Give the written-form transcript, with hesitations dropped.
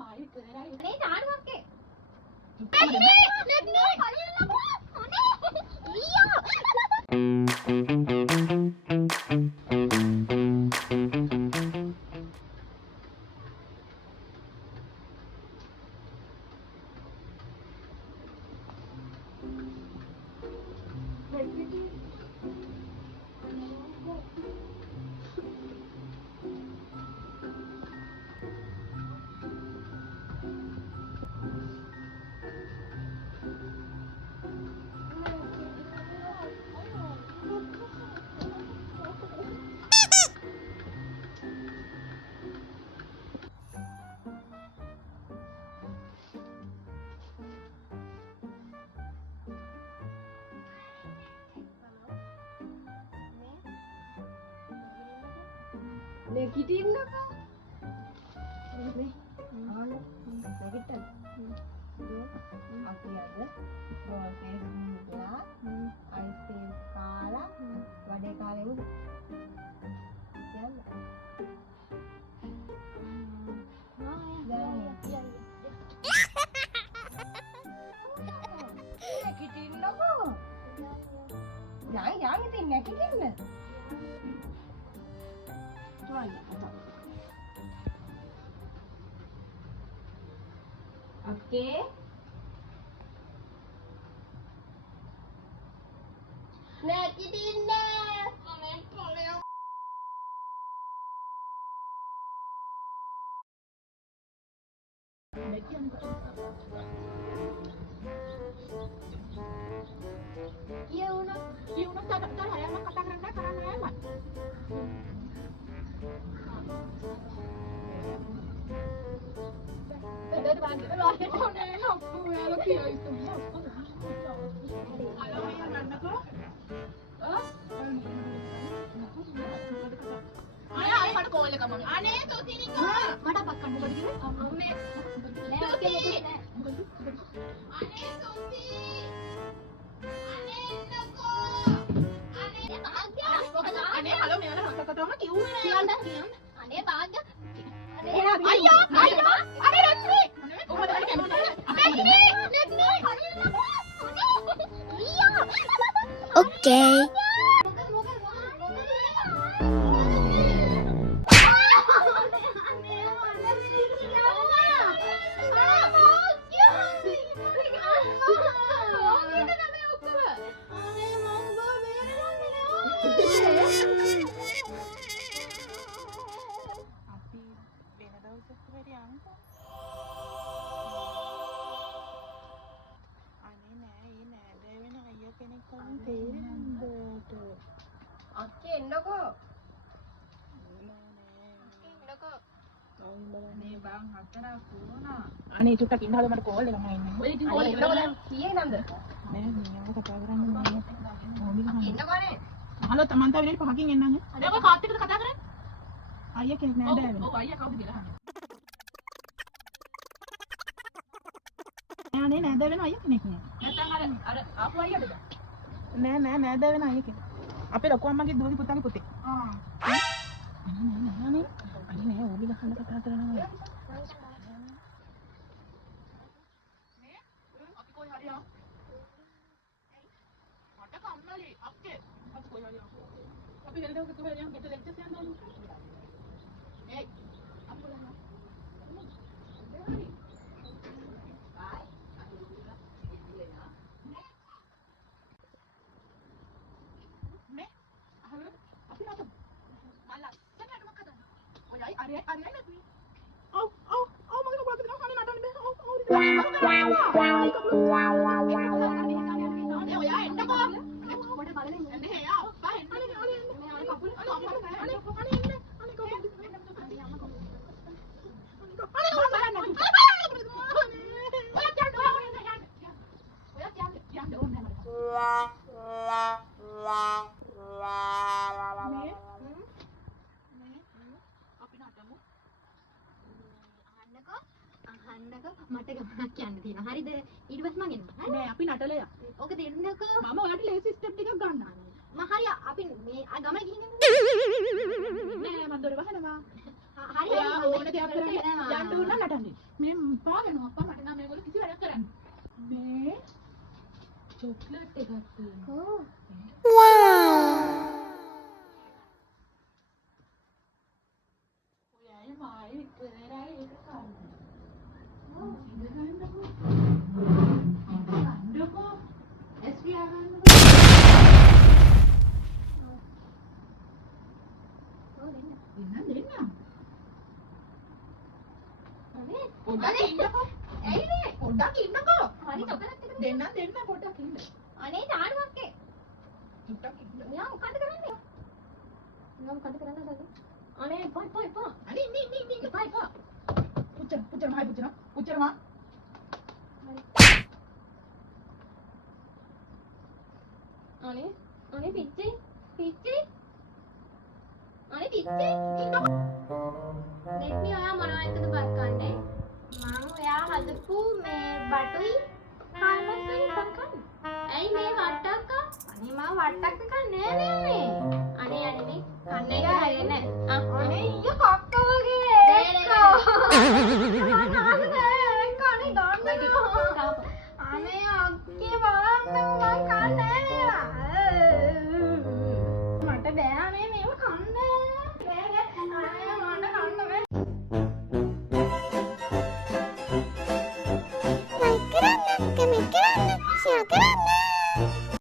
අනේ චානුවක්කේ. නේ කලියන්නකෝ. අනේ ඊයෝ. නැගිටින්නකෝ. නේ. ආනෝ. නැගිට්ටද? අපි අද ප්‍රෝසෙස් කරලා අයිස්ක්‍රීම් කාලා වැඩේ කාලෙම යන්න. නැගිටින්නකෝ. යා ඉතින් නැගිටින්න. Okay. Nagitin na. Iya, tak ada yang kata kerana apa? Dari bagi lo ada kono aku lo kira itu. Ayo yang mana ko? Ayo මට කෝල් එකක් මම. අනේ සුසිනික. මට පක්කන්න මොකද කිව්වේ? අම්මේ. සුසි. අනේ සුසි. අනේ එන්නකෝ. අනේ භාග්‍ය. අනේ හලෝ මෙයාලා කතාවම කිව්වේ නෑ. කියන්න. අනේ භාග්‍ය. අයියෝ අයියෝ අනේ රත්‍රි කොහොමද වැඩ කැමතිද Okay. Oke, endoko. නේ බං හතර පුරුණ. අනේ චුට්ටක් ඉන්න හදලා මට කෝල් එකක් මම ඔය ඉතින් කෝල් එන්නකො දැන් කීයේ නම්ද? නෑ මම කතා කරන්නේ නෑ. එන්නකොනේ. හලෝ තමන්තා විනාඩි 5කින් එන්නම්. අනේ ඔය කාත් එක්කද කතා කරන්නේ? අයියා කෙනෙක් නෑ දැන්. ඔව් අයියා කවුද කියලා අහන්නේ. නෑ නෑ දැන් වෙන අයියා කෙනෙක් නෑ. නැත්නම් අර ආපු අයියාද? නෑ දැන් වෙන අයියා කෙනෙක්. අපේ ලොකු අම්මගේ දුවගේ පුතාගේ පුතේ. අනේ ඕලි ගහන්න කතා කරනවා. නේ? අපි කොයි හරියා? මට කම්මලි අක්කේ. අපි කොයි හරියා? අපි හෙලදවක කොයි හරියා ගෙට ලෙක්චර්ස් යන්න ඕනේ. ඒයි අපි කොහොමද? මට ගමනක් යන්න තියෙනවා. හරිද? ඊට පස්සේ මං එනවා. නෑ අපි නටලයා. ඕක දෙන්නකෝ. මම ඔයාලට ලේසි ස්ටෙප් ටිකක් ගන්නවා. හරි අපි මේ ගමන ගිහින් නෑ මම දොර වහනවා. හරි ඔයා ඕන දෙයක් කරන්න යන්න ඕන නටන්නේ. මේ පාවෙනවා අප්පා මට නම් මේගොල්ලෝ කිසි වැඩක් කරන්නේ. මේ චොක්ලට් එකක් තියෙනවා. ඕ ඔයයි මායි විතරයි ඒක කන්න. ඉඳගන්නකෝ. ගන්නකෝ. ඇස් පියාගන්නකෝ. දෙන්න. අනේ පොඩ්ඩක් ඉන්නකෝ. ඇයි මේ? පොඩ්ඩක් ඉන්නකෝ. හරි චොකලට් එක දෙන්න පොඩ්ඩක් ඉන්න. අනේ තාඩුවක් ඒ පොඩ්ඩක් ඉන්න. මෙයා මොකද කරන්නේ මෙයා මොකද කරන්නේ අනේ පොයි අනේ ඉන්න. එපා. පුච්චර මහයි පුච්චර මා. අනේ පිච්චි අනේ පිච්චි දෙක්නි ඔයා මොනවද බත් කන්නේ මං ඔයා හදපු මේ බටුයි කාල්මස්සයි කන්නේ ඇයි මේ වට්ටක්ක අනේ මම වට්ටක්ක කන්නේ නෑ මේ අනේ මේ කන්නේ එක හැරෙන්නේ අනේ ඊය කක්ක වගේ දෙක්කෝ